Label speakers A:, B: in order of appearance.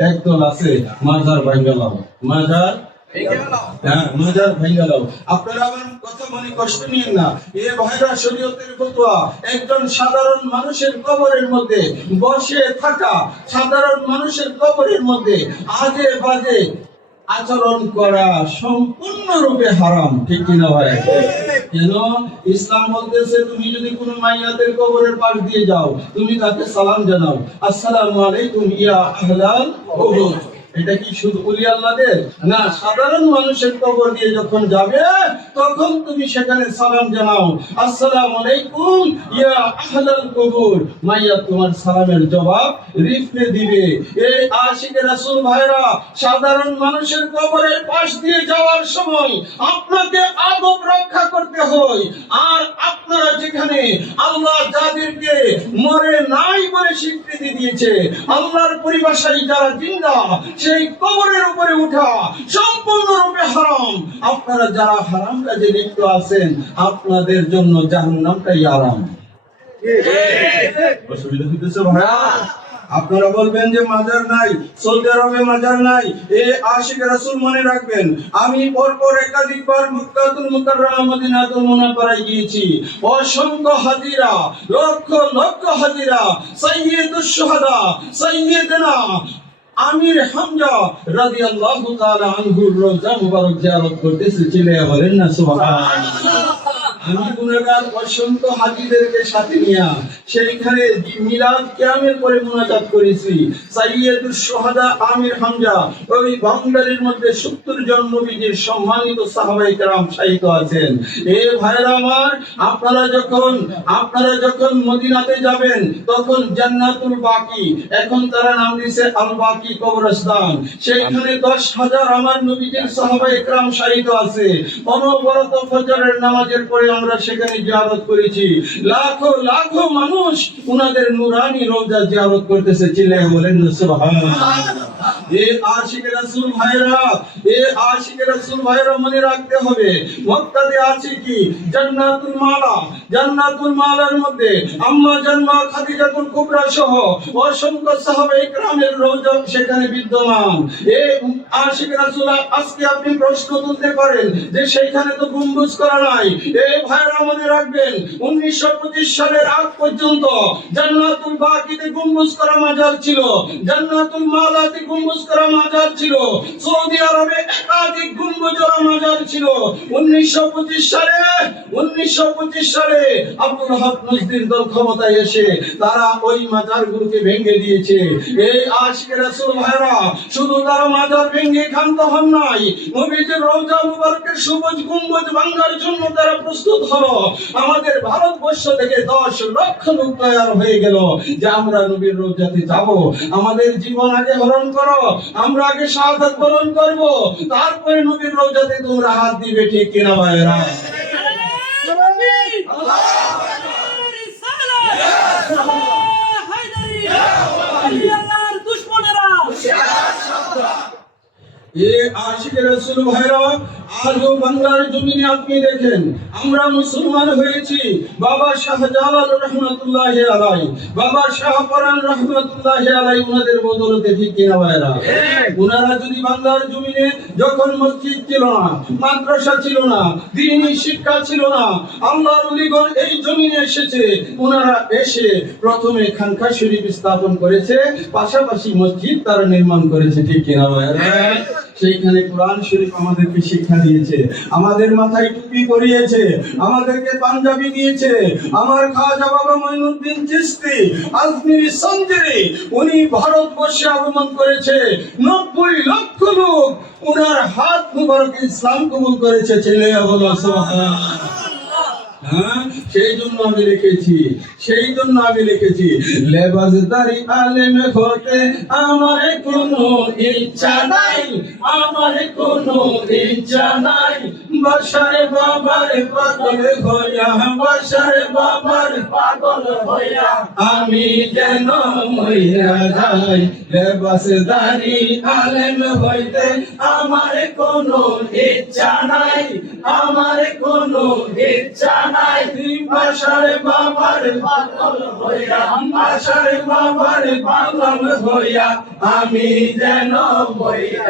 A: একদল আছে মাজার ভাঙ্গালাও মাজার? হ্যাঁ মাজার আপনারা আমার কথা মনে কষ্ট নিন না। এ ভাইরা শরীয়তের ফতোয়া একজন সাধারণ মানুষের কবরের মধ্যে বসে থাকা সাধারণ মানুষের কবরের মধ্যে আজে বাজে আচরণ করা সম্পূর্ণরূপে হারাম ঠিক কিনা ভাই? কেন ইসলাম বলতেছে, তুমি যদি কোনো মাইয়াতের কবরের পাশ দিয়ে যাও, তুমি তাকে সালাম জানাও। আসসালামু আলাইকুম ইয়া আহলাল কবর। এটা কি শুধু উলি আল্লাহদের? না, সাধারণ মানুষের কবর দিয়ে যখন যাবে, তখন তুমি সেখানে সালাম জানাও। আসসালামু আলাইকুম, ইয়া আহলাল কবর। মাইয়া তোমার সালামের জবাব রিপ্লে দিবে। এই আশিক রাসূল ভাইরা, সাধারণ মানুষের কবরের পাশ দিয়ে যাওয়ার সময় আপনাকে আদব রক্ষা করতে হয়। আর আপনারা যেখানে আল্লাহ যাদেরকে মরে নাই বলে স্বীকৃতি দিয়েছে, আল্লাহর পরিভাষায় যারা জিন্দা সেই কবরের উপরে উঠা সম্পূর্ণরূপে হারাম। আপনারা যারা হারাম কাজে লিপ্ত আছেন আপনাদের জন্য জাহান্নামটাই আরাম অসুবিধা হইতেছে ভাইয়া আপনারা বলবেন যে মাজার নাই সৌদি আরবে মাজার নাই এ আশিক রাসূল মনে রাখবেন আমি পরপর একাধিকবার মুকাররমা মদিনাতুল গিয়েছি। অসংখ্য হাজিরা লক্ষ লক্ষ হাজিরা সাইয়্যিদুশ শুহাদা সাইয়্যিদনা আমির হামজা রাদিয়াল্লাহু তাআলা আনহুর রোজা মুবারক জিয়ারত করতেছে চিলে বলেন না সুবহানাল্লাহ। গুণাগার অসংখ্য হাজিদেরকে সাথে নিয়ে সেইখানে মিলাদ কিয়ামের পরে মুনাজাত করেছি। শুহাদা আমির হামজা, ওই মধ্যে 70 জন নবীজির সম্মানিত সাহাবায়ে কেরাম আছেন। এ ভাইরা আমার, আপনারা যখন আপনারা যখন মদিনাতে যাবেন, তখন জান্নাতুল বাকি, এখন তারা নাম দিয়েছে আল বাকি কবরস্থান। সেইখানে 10000 আমার নবীজির সাহাবায়ে কেরাম শায়িত আছে। অনবরত ফজরের নামাজের পরে আমরা সেখানে জিয়ারত করেছি। লাখো লাখো মানুষ উনাদের নুরানি রোজা জিয়ারত করতেছে চিল্লায় বলেন এ আশিক রাসূল ভাইরা, এ আশিক রাসূল ভাইরা মনে রাখতে হবে আছে কি? জান্নাতুল মালা। জান্নাতুল মালার মধ্যে আম্মা খাদিজাতুল কুবরা সহ অসংখ্য সাহাবায়ে কেরামের রওজা সেখানে বিদ্যমান। এ আশিক রাসূল, আজকে আপনি প্রশ্ন তুলতে পারেন যে সেইখানে তো গম্বুজ করা নাই। এ ভাইরা মনে রাখবেন। 1925 সালের আগ পর্যন্ত জান্নাতুল বাকিতে গম্বুজ করা মাজার ছিল। জান্নাতুল মালাতে করা মাজার ছিল। সৌদি আরবে একাধিক করা মাজার ছিল। 1925 সালে 1925 সালে আব্দুল হক নজদির দল ক্ষমতায় এসে তারা ওই ভেঙে দিয়েছে। এই আশিক রাসূল ভাইরা শুধু তারা মাজার ভেঙে ক্ষান্ত হন নাই। নবীজির রওজা মুবারকের সবুজ গম্বুজ ভাঙার জন্য তারা প্রস্তুত হলো আমাদের ভারতবর্ষ থেকে 10 লক্ষ লোক তৈরি হয়ে গেল যে আমরা নবীর রওজাতে যাব। আমাদের জীবন আগে হরণ করো আমরা আগে শাহাদাত বরণ করব। তারপরে নবীর রওজাতে তোমরা হাত দিবে ঠিক কিনা ভাইরা এ আশিক রাসূল ভাইরা আজও বাংলার জমিনে আপনি দেখেন, আমরা মুসলমান হয়েছি। বাবা শাহজালাল রহমাতুল্লাহ আলাই বাবা শাহপরান রহমাতুল্লাহ আলাই ওনাদের বদলতে ঠিক কিনা ভাইরা ওনারা যদি বাংলার জমিনে যখন মসজিদ ছিল না, মাদ্রাসা ছিল না, দিনী শিক্ষা ছিল না, আল্লাহর এই জমিনে এসেছে ওনারা এসে প্রথমে খানকা শরীফ স্থাপন করেছে, পাশাপাশি মসজিদ তারা নির্মাণ করেছে, ঠিক কিনা ভাইরা সেইখানে কোরআন শরীফ আমাদেরকে শিক্ষা দিয়েছে। আমাদের মাথায় টুপি করিয়েছে আমাদেরকে পাঞ্জাবি দিয়েছে। আমার খাজা বাবা মঈনুদ্দিন চিস্তি আজমিরি সঞ্জেরি, উনি ভারতবর্ষে আগমন করেছে। নব্বই লক্ষ লোক উনার হাত মুবারক ইসলাম কবুল করেছে, ছেলে বলো সুবহানাল্লাহ। হ্যাঁ? সেই জন্য আমি লিখেছি সেই জন্য আমি লিখেছি লেবাসদারি আলেম হতে আমার কোনো ইচ্ছা নাই, আমার কোনো ইচ্ছা নাই। বাসারে বাবার পাগল হইয়া বাসারে বাবার
B: পাগল হইয়া,
A: আমি যেন মইরা যাই লেবাসদারি আলেম হইতে
B: আমার কোনো ইচ্ছা নাই, আমার কোনো ইচ্ছা নাই।
A: আশার বাবার
B: পাগল হইয়া
A: আশার বাবার পাগল হইয়া, আমি যেন
B: হইয়া